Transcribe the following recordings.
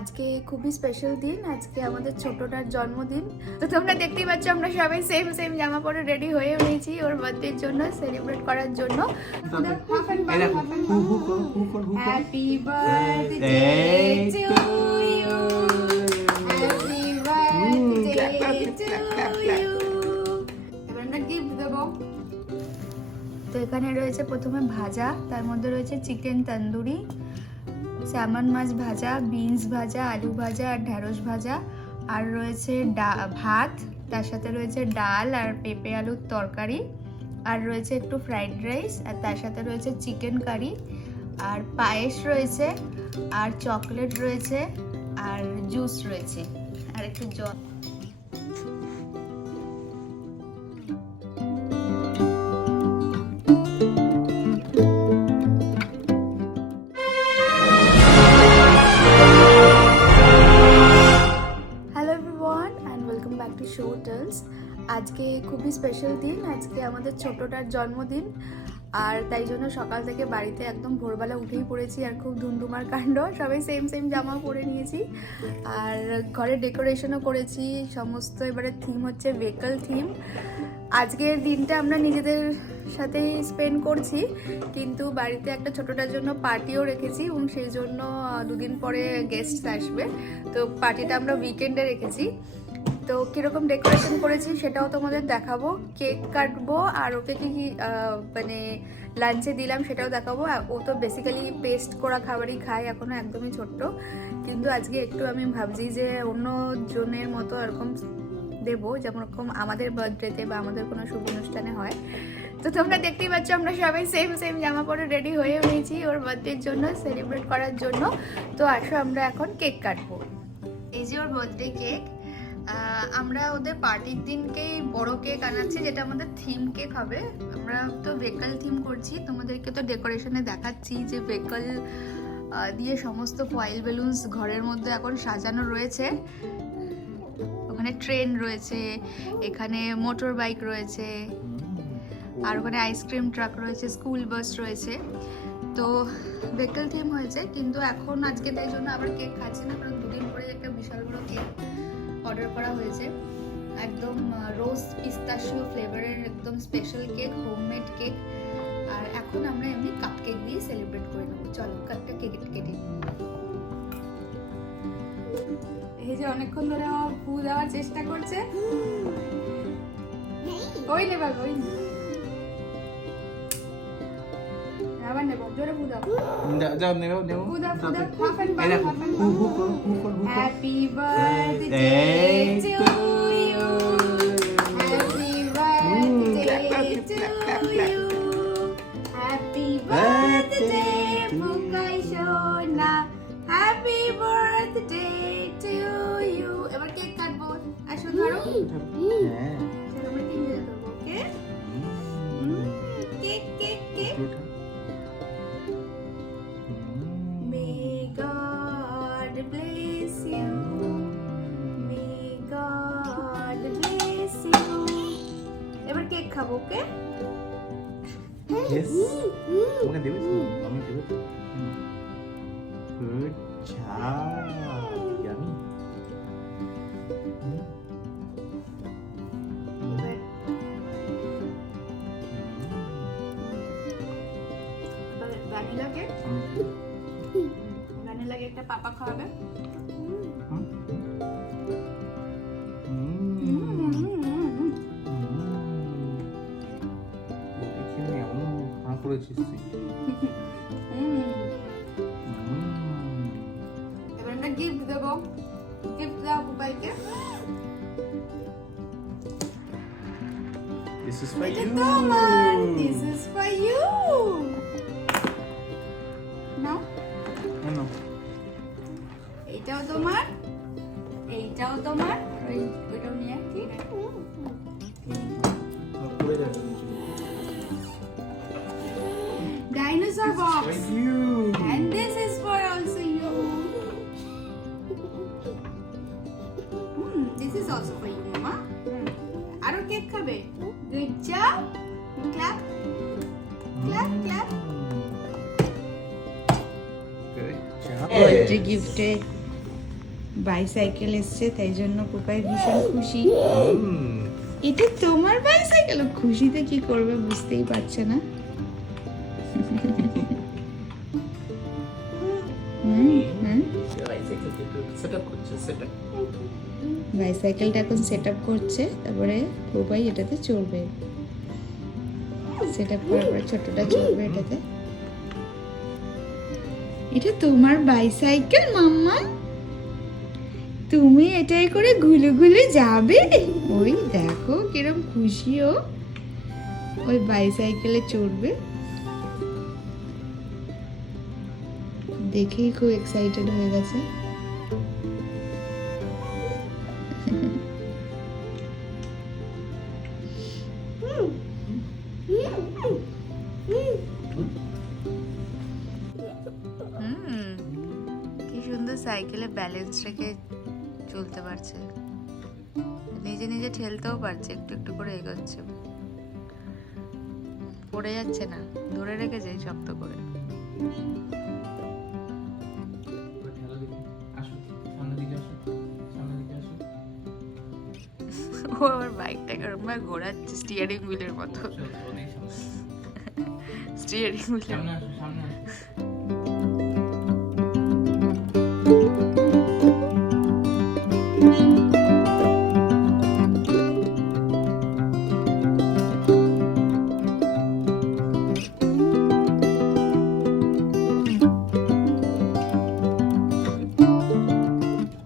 আজকে খুবই স্পেশাল দিন, আজকে আমাদের ছোটটার জন্মদিন। তো তোমরা দেখতেই পাচ্ছ আমরা সবাই সেম সেম জামা পরে রেডি হয়ে নিয়েছি ওর বার্থডের জন্য, সেলিব্রেট করার জন্য। Happy birthday to you, happy birthday to you. এবার আমরা গিফট দেবো। তো এখানে রয়েছে প্রথমে ভাজা, তার মধ্যে রয়েছে চিকেন তন্দুরি, স্যামন মাছ ভাজা, বিনস ভাজা, আলু ভাজা আর ঢ্যাঁড়স ভাজা, আর রয়েছে ভাত, তার সাথে রয়েছে ডাল আর পেঁপে আলুর তরকারি, আর রয়েছে একটু ফ্রাইড রাইস, আর তার সাথে রয়েছে চিকেন কারি, আর পায়েস রয়েছে, আর চকলেট রয়েছে, আর জুস রয়েছে, আর একটু জল। শো টেলস। আজকে খুবই স্পেশাল দিন, আজকে আমাদের ছোটটার জন্মদিন, আর তাই জন্য সকাল থেকে বাড়িতে একদম ভোরবেলা উঠেই পড়েছি, আর খুব ধুমধুমার কাণ্ড, সবাই সেম সেম জামা পরে নিয়েছি, আর ঘরে ডেকোরেশনও করেছি সমস্ত। এবারে থিম হচ্ছে ভেহিকল থিম। আজকের দিনটা আমরা নিজেদের সাথেই স্পেন্ড করছি, কিন্তু বাড়িতে একটা ছোটটার জন্য পার্টিও রেখেছি, এবং সেই জন্য দুদিন পরে গেস্ট আসবে, তো পার্টিটা আমরা উইকেন্ডে রেখেছি। তো কীরকম ডেকোরেশন করেছি সেটাও তোমাদের দেখাবো, কেক কাটবো, আর ওকে কী কী মানে লাঞ্চে দিলাম সেটাও দেখাবো। ও তো বেসিক্যালি পেস্ট করা খাবারই খায়, এখনও একদমই ছোট্ট, কিন্তু আজকে একটু আমি ভাবছি যে অন্য জনের মতো এরকম দেবো, যেমন রকম আমাদের বার্থডেতে বা আমাদের কোনো শুভ অনুষ্ঠানে হয়। তো তোমরা দেখতেই পাচ্ছ আমরা সবাই সেম সেম জামা পরে রেডি হয়ে নিয়েছি ওর বার্থডের জন্য, সেলিব্রেট করার জন্য। তো আসো আমরা এখন কেক কাটবো। এই যে ওর বার্থডে কেক, আমরা ওদের পার্টির দিনকেই বড় কেক আনাচ্ছি, যেটা আমাদের থিম কেক হবে। আমরা তো ভেহিকল থিম করছি, তোমাদেরকে তো ডেকোরেশনে দেখাচ্ছি যে ভেহিকল দিয়ে সমস্ত ফয়েল বেলুনস ঘরের মধ্যে এখন সাজানো রয়েছে। ওখানে ট্রেন রয়েছে, এখানে মোটর বাইক রয়েছে, আর ওখানে আইসক্রিম ট্রাক রয়েছে, স্কুল বাস রয়েছে। তো ভেহিকল থিম হয়েছে, কিন্তু এখন আজকে তাই জন্য আবার কেক খাচ্ছি না, কারণ দুদিন পরে একটা বিশাল বড় কেক অর্ডার করা হয়েছে, একদম রোজ পিস্তাশিও ফ্লেভারের একদম স্পেশাল কেক, হোমমেড কেক। আর এখন আমরা এমনি কাপ কেক দিয়ে সেলিব্রেট করে নেবো। চলো কাপটা কেক কেটে। এই যে অনেকক্ষণ ধরে আমার ফু দেওয়ার চেষ্টা করছে, ওই নেবা ওই আবার নেব, জোরে ফু দাও, যাও নেব নেব ফু দাও, ফু দাও, happy birthday to you, happy birthday to you, happy birthday Bukai সোনা, হ্যাপি বার্থডে টু ইউ। এবার কেক কাটবো, আসো ধরো। হ্যাঁ চলো আমরা তিনজনে ধরবো। Okay, cake cake cake. May God bless you, may God bless you. এবার কেক খাবো। Okay, Yes. ওকে দেবে তো, আমি দেবে তো। Good job. Yummy. Vanilla cake, vanilla কেকটা পাপা খাওয়াবে। এবার আমরা গিফট দেবো, গিফট দাও বুবাইকে। This is for you. This is for you. Now, No. এইটাও তোমার, এইটাও তোমার, ওইটাও নিয়ে। ঠিক আছে, dinosaur box, For you. and this is for also you. This is also for you, mama. আরো কেক খাবে? Good job. Clap, clap, clap. Good job. Birthday গিফটে বাইসাইকেল এসছে, তাই জন্য পোপাই ভীষণ খুশি। হুম। এটা তোমার বাইসাইকেল, খুশিতে কি করবে বুঝতেই পারছে না। বাইসাইকেলটা এখন সেট আপ করছে, তারপরে পোপাই এটাতে চড়বে। সেট আপ করার পরে ছোটটা চড়বে এটাতে। এটা তোমার বাইসাইকেল মাম্মা, তুমি এটাই করে ঘুলে ঘুলে যাবে। ওই দেখো কিরম খুশি ও, ওই বাইসাইকেলে চড়বে। দেখেই খুব এক্সাইটেড হয়ে গেছে। কি সুন্দর সাইকেলে ব্যালেন্স রেখে চলতে পারছে, নিজে নিজে ঠেলতেও পারছে, একটু একটু করে এগোচ্ছে, পড়ে যাচ্ছে না, ধরে রেখেছে শক্ত করে। ও আবার বাইকটাকে ওরকম ভাবে ঘোরাচ্ছে স্টিয়ারিং হুইলের মতো, স্টিয়ারিং হুইলের।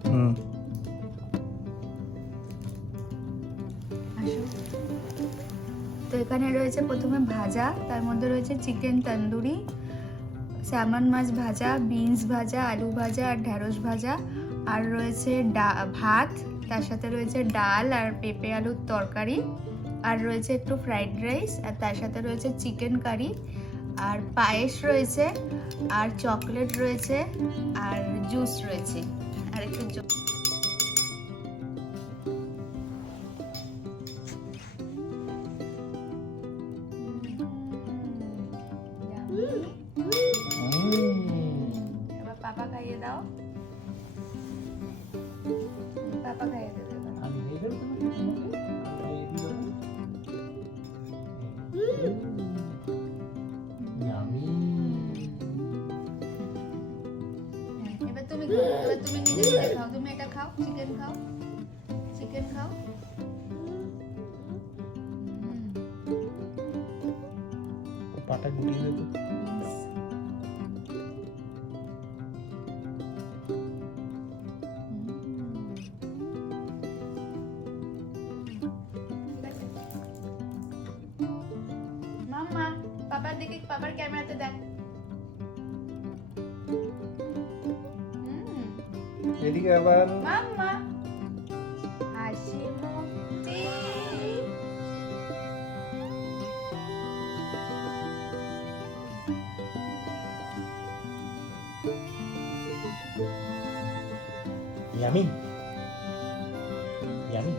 হুম। তো এখানে রয়েছে প্রথমে ভাজা, তার মধ্যে রয়েছে চিকেন তন্দুরি, স্যামন মাছ ভাজা, বিনস ভাজা, আলু ভাজা আর ঢ্যাঁড়স ভাজা, আর রয়েছে ভাত, তার সাথে রয়েছে ডাল আর পেঁপে আলুর তরকারি, আর রয়েছে একটু ফ্রাইড রাইস, আর তার সাথে রয়েছে চিকেন কারি, আর পায়েস রয়েছে, আর চকলেট রয়েছে, আর জুস রয়েছে, আর একটু এবার পাপা খাইয়ে দাও, পাপা খাইয়ে দেবে এবার। এবার তুমি খাও, এবার তুমি নিজে নিজে খাও, তুমি এটা খাও, চিকেন খাও, চিকেন খাও। পাটা গুটিয়ে দে তো। মাম্মা পাপার দিকে, পাপার ক্যামেরাতে দেখ। এদিকে আবার মাম্মা হাসি মুখে। Yummy yummy